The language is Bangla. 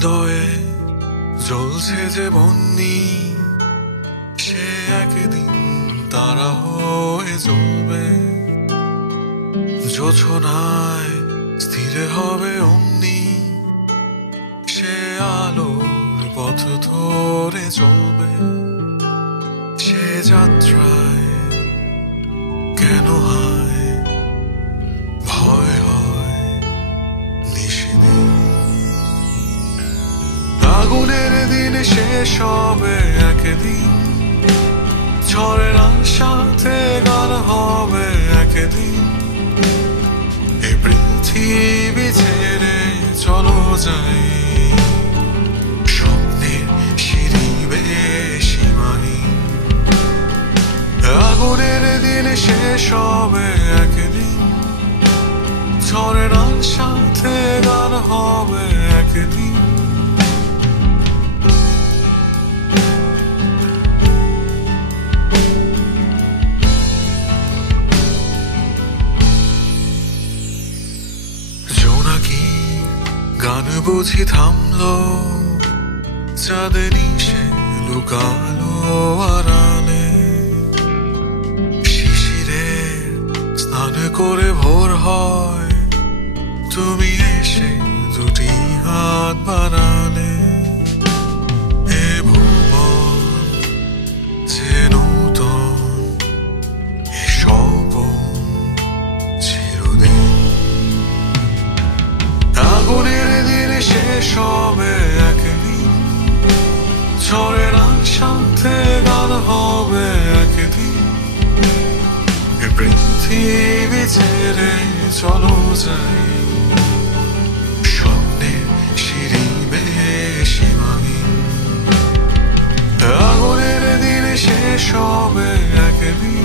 হৃদয়ে জ্বলছে যে বন্যি, সে একদিন তারা হয়ে জ্বলবে। জোছনায় স্থির হবে অমনি, সে আলোর পথ ধরে চলবে। সে যাত্রায় কেন হয় ভয় হয় নিশিদিন। আগুনের দিন শেষ হবে একদিন, ঝড়ের সাথে গান হবে একদিন। এই পৃথিবী ছেড়ে চলো যাই, স্বপ্নের সিঁড়ি বেয়ে সীমাহীন। আগুনের দিন শেষ হবে একদিন, ঝড়ের সাথে গান হবে একদিন। গান বুঝি থামলো, চাঁদনি সে লুকালো আড়ালে। শিশিরের স্নান করে ভোর হয়, তুমি এসে দুটি হাত বাড়ালে। এ ভুবন যে নূতন, এ স্বপন চিরদিন। আগুনের দিন শেষ হবে একদিন, ঝড়ের সাথে গান হবে একদিন। পৃথিবী ছেড়ে চলো যাই, স্বপ্নের সিঁড়ি বেয়ে সীমাহীন। আগুনের দিন শেষ হবে একদিন,